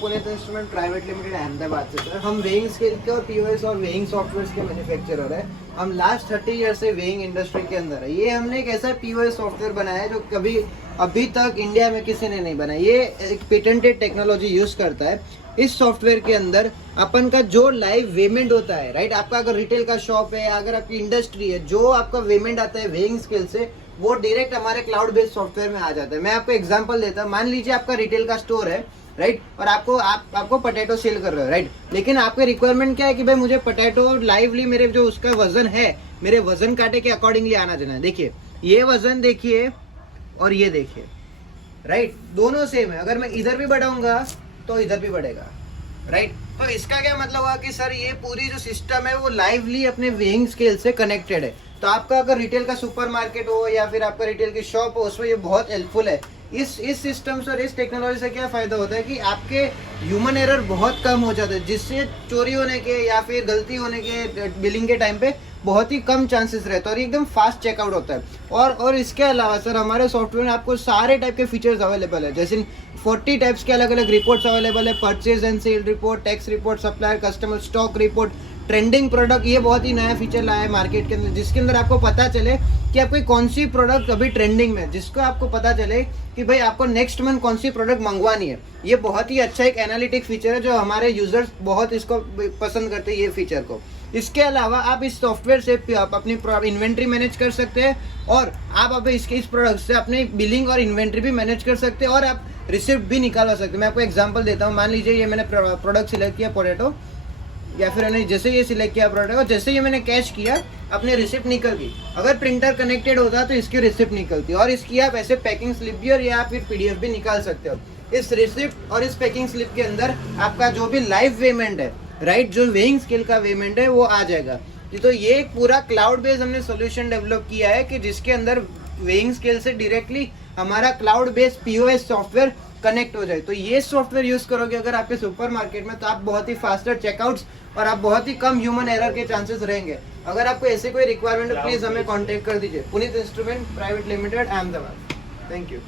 Puneet instrument private limited Ahmedabad से sir. हम weighing scale के और पीओएस और वेइंग सॉफ्टवेयर के मैन्युफैक्चरर है। हम लास्ट 30 ईयर से वेइंग इंडस्ट्री के अंदर है। ये हमने एक ऐसा पीओएस सॉफ्टवेयर बनाया है जो कभी अभी तक इंडिया में किसी ने नहीं बनाया। ये एक पेटेंटेड टेक्नोलॉजी यूज करता है। इस सॉफ्टवेयर के अंदर अपन का जो लाइव वेमेंट होता है, राइट, आपका अगर रिटेल का शॉप है, अगर आपकी इंडस्ट्री है, जो आपका वेमेंट आता है वेइंग स्केल से, वो डायरेक्ट हमारे क्लाउड बेस्ड सॉफ्टवेयर में आ जाता है। मैं आपको एग्जांपल देता हूँ। मान लीजिए आपका रिटेल का स्टोर है, राइट, और आपको पोटैटो सेल कर रहे हो, राइट, लेकिन आपके रिक्वायरमेंट क्या है कि भाई मुझे पोटैटो लाइवली मेरे जो उसका वजन है, मेरे वजन कांटे के अकॉर्डिंगली आना जाना है। देखिए ये वजन देखिए और ये देखिए, राइट, दोनों सेम है। अगर मैं इधर भी बढ़ाऊंगा तो इधर भी बढ़ेगा, राइट। तो इसका क्या मतलब हुआ कि सर ये पूरी जो सिस्टम है वो लाइवली अपने वेइंग स्केल से कनेक्टेड है। तो आपका अगर रिटेल का सुपरमार्केट हो या फिर आपका रिटेल की शॉप हो, उसमें ये बहुत हेल्पफुल है। इस सिस्टम से और इस टेक्नोलॉजी से क्या फायदा होता है कि आपके ह्यूमन एरर बहुत कम हो जाते हैं, जिससे चोरी होने के या फिर गलती होने के बिलिंग के टाइम पे बहुत ही कम चांसेस रहते हैं और एकदम फास्ट चेकआउट होता है। और इसके अलावा सर हमारे सॉफ्टवेयर में आपको सारे टाइप के फीचर्स अवेलेबल है। जैसे 40 टाइप्स के अलग अलग रिपोर्ट्स अवेलेबल है। Purchase and sale report, tax report, supplier customer stock report, trending product. ये बहुत ही नया फीचर लाया है मार्केट के अंदर, जिसके अंदर आपको पता चले कि आपकी कौन सी प्रोडक्ट अभी ट्रेंडिंग में है, जिसको आपको पता चले कि भाई आपको नेक्स्ट मंथ कौन सी प्रोडक्ट मंगवानी है। ये बहुत ही अच्छा एक एनालिटिक फीचर है जो हमारे यूजर्स बहुत इसको पसंद करते हैं, ये फीचर को। इसके अलावा आप इस सॉफ्टवेयर से आप अपनी इन्वेंट्री मैनेज कर सकते हैं और आप अब इस प्रोडक्ट से अपनी बिलिंग और इन्वेंट्री भी मैनेज कर सकते हैं और आप रिसिप्ट भी निकालवा सकते हैं। मैं आपको एग्जांपल देता हूँ। मान लीजिए ये मैंने प्रोडक्ट सिलेक्ट किया पोटैटो, या फिर मैंने जैसे ये सिलेक्ट किया प्रोडक्ट और जैसे ही मैंने कैश किया अपने रिसिप्ट निकल गई। अगर प्रिंटर कनेक्टेड होता तो इसकी रिसिप्ट निकलती, और इसकी आप ऐसे पैकिंग स्लिप भी और या फिर पीडीएफ भी निकाल सकते हो। इस रिसिप्ट और इस पैकिंग स्लिप के अंदर आपका जो भी लाइव पेमेंट है, राइट, जो वेइंग स्केल का पेमेंट है वो आ जाएगा। तो ये एक पूरा क्लाउड बेस्ड हमने सोल्यूशन डेवलप किया है कि जिसके अंदर वेइंग स्केल से डायरेक्टली हमारा cloud based POS software connect हो जाए। तो ये सॉफ्टवेयर यूज करोगे अगर आपके सुपरमार्केट में, तो आप बहुत ही फास्टर चेकआउट्स और आप बहुत ही कम ह्यूमन एरर के चांसेस रहेंगे। अगर आपको ऐसे कोई रिक्वायरमेंट हो प्लीज हमें कांटेक्ट कर दीजिए। Puneet instrument private limited, Ahmedabad. Thank you.